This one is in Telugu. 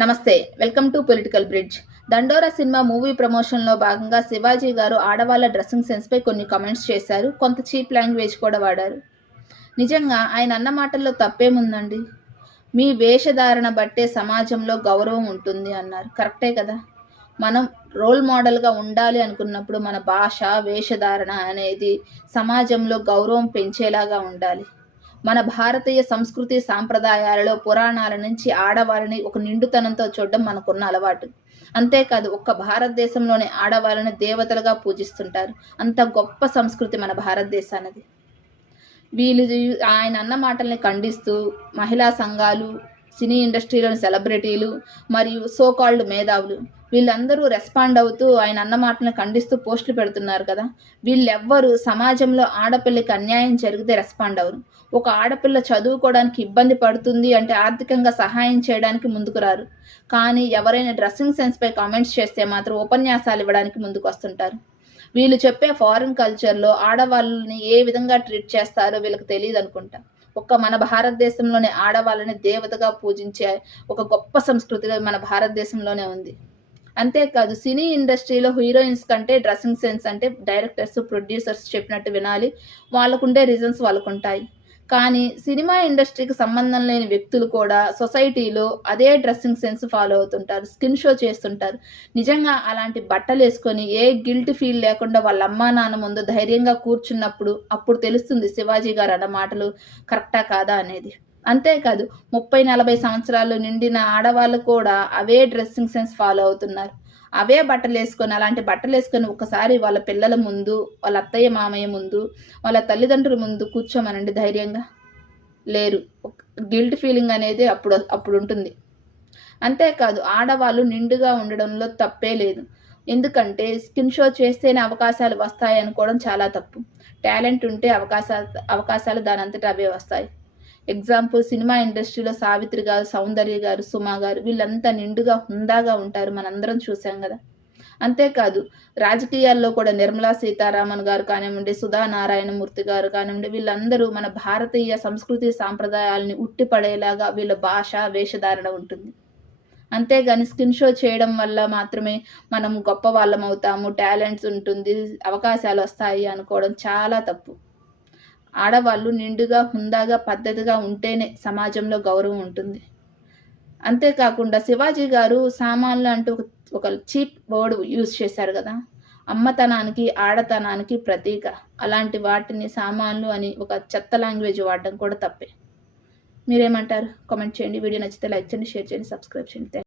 నమస్తే, వెల్కమ్ టు పొలిటికల్ బ్రిడ్జ్. దండోరా సినిమా మూవీ ప్రమోషన్లో భాగంగా శివాజీ గారు ఆడవాళ్ళ డ్రెస్సింగ్ సెన్స్పై కొన్ని కామెంట్స్ చేశారు. కొంత చీప్ లాంగ్వేజ్ కూడా వాడారు. నిజంగా ఆయన అన్న మాటల్లో తప్పేముందండి? మీ వేషధారణ బట్టే సమాజంలో గౌరవం ఉంటుంది అన్నారు. కరెక్టే కదా. మనం రోల్ మోడల్గా ఉండాలి అనుకున్నప్పుడు మన భాష, వేషధారణ అనేది సమాజంలో గౌరవం పెంచేలాగా ఉండాలి. మన భారతీయ సంస్కృతి సాంప్రదాయాలలో పురాణాల నుంచి ఆడవాళ్ళని ఒక నిండుతనంతో చూడడం మనకున్న అలవాటు. అంతేకాదు, ఒక్క భారతదేశంలోని ఆడవాళ్ళని దేవతలుగా పూజిస్తుంటారు. అంత గొప్ప సంస్కృతి మన భారతదేశానిది. వీళ్ళు ఆయన అన్న మాటల్ని ఖండిస్తూ మహిళా సంఘాలు, సినీ ఇండస్ట్రీలోని సెలబ్రిటీలు మరియు సోకాల్డ్ మేధావులు వీళ్ళందరూ రెస్పాండ్ అవుతూ ఆయన అన్న మాటలను ఖండిస్తూ పోస్టులు పెడుతున్నారు కదా. వీళ్ళెవ్వరూ సమాజంలో ఆడపిల్లకి అన్యాయం జరిగితే రెస్పాండ్ అవ్వరు. ఒక ఆడపిల్ల చదువుకోవడానికి ఇబ్బంది పడుతుంది అంటే ఆర్థికంగా సహాయం చేయడానికి ముందుకు రారు. కానీ ఎవరైనా డ్రెస్సింగ్ సెన్స్పై కామెంట్స్ చేస్తే మాత్రం ఉపన్యాసాలు ఇవ్వడానికి ముందుకు వస్తుంటారు. వీళ్ళు చెప్పే ఫారిన్ కల్చర్లో ఆడవాళ్ళని ఏ విధంగా ట్రీట్ చేస్తారో వీళ్ళకి తెలియదు అనుకుంటా. ఒక్క మన భారతదేశంలోనే ఆడవాళ్ళని దేవతగా పూజించే ఒక గొప్ప సంస్కృతి మన భారతదేశంలోనే ఉంది. అంతేకాదు, సినీ ఇండస్ట్రీలో హీరోయిన్స్ కంటే డ్రెస్సింగ్ సెన్స్ అంటే డైరెక్టర్స్, ప్రొడ్యూసర్స్ చెప్పినట్టు వినాలి. వాళ్ళకుండే రీజన్స్ వాళ్ళకుంటాయి. కానీ సినిమా ఇండస్ట్రీకి సంబంధం లేని వ్యక్తులు కూడా సొసైటీలో అదే డ్రెస్సింగ్ సెన్స్ ఫాలో అవుతుంటారు, స్కిన్ షో చేస్తుంటారు. నిజంగా అలాంటి బట్టలు వేసుకొని ఏ గిల్ట్ ఫీల్ లేకుండా వాళ్ళ అమ్మా నాన్న ముందు ధైర్యంగా కూర్చున్నప్పుడు అప్పుడు తెలుస్తుంది శివాజీ గారు అన్న మాటలు కరెక్టా కాదా అనేది. అంతేకాదు, 30-40 సంవత్సరాలు నిండిన ఆడవాళ్ళు కూడా అవే డ్రెస్సింగ్ సెన్స్ ఫాలో అవుతున్నారు. అవే బట్టలు వేసుకొని, అలాంటి బట్టలు వేసుకొని ఒకసారి వాళ్ళ పిల్లల ముందు, వాళ్ళ అత్తయ్య మామయ్య ముందు, వాళ్ళ తల్లిదండ్రుల ముందు కూర్చోమనండి ధైర్యంగా. లేరు. గిల్ట్ ఫీలింగ్ అనేది అప్పుడు ఉంటుంది. అంతేకాదు, ఆడవాళ్ళు నిండుగా ఉండడంలో తప్పే లేదు. ఎందుకంటే స్కిన్ షో చేస్తేనే అవకాశాలు వస్తాయి అనుకోవడం చాలా తప్పు. టాలెంట్ ఉంటే అవకాశాలు దానంతటా అవే వస్తాయి. ఎగ్జాంపుల్, సినిమా ఇండస్ట్రీలో సావిత్రి గారు, సౌందర్య గారు, సుమ గారు వీళ్ళంతా నిండుగా హుందాగా ఉంటారు, మనందరం చూసాం కదా. అంతేకాదు, రాజకీయాల్లో కూడా నిర్మలా సీతారామన్ గారు కానివ్వండి, సుధా నారాయణమూర్తి గారు కానివ్వండి, వీళ్ళందరూ మన భారతీయ సంస్కృతి సాంప్రదాయాలని ఉట్టిపడేలాగా వీళ్ళ భాష, వేషధారణ ఉంటుంది. అంతేగాని స్కిన్ షో చేయడం వల్ల మాత్రమే మనం గొప్ప వాళ్ళం అవుతాము, టాలెంట్స్ ఉంటుంది, అవకాశాలు వస్తాయి అనుకోవడం చాలా తప్పు. ఆడవాళ్ళు నిండుగా, హుందాగా, పద్ధతిగా ఉంటేనే సమాజంలో గౌరవం ఉంటుంది. అంతేకాకుండా శివాజీ గారు సామాన్లు అంటూ ఒక చీప్ వర్డ్ యూజ్ చేశారు కదా. అమ్మతనానికి, ఆడతనానికి ప్రతీక. అలాంటి వాటిని సామాన్లు అని ఒక చెత్త లాంగ్వేజ్ వాడడం కూడా తప్పే. మీరేమంటారు? కామెంట్ చేయండి. వీడియో నచ్చితే లైక్ చేయండి, షేర్ చేయండి, సబ్స్క్రైబ్ చేయండి.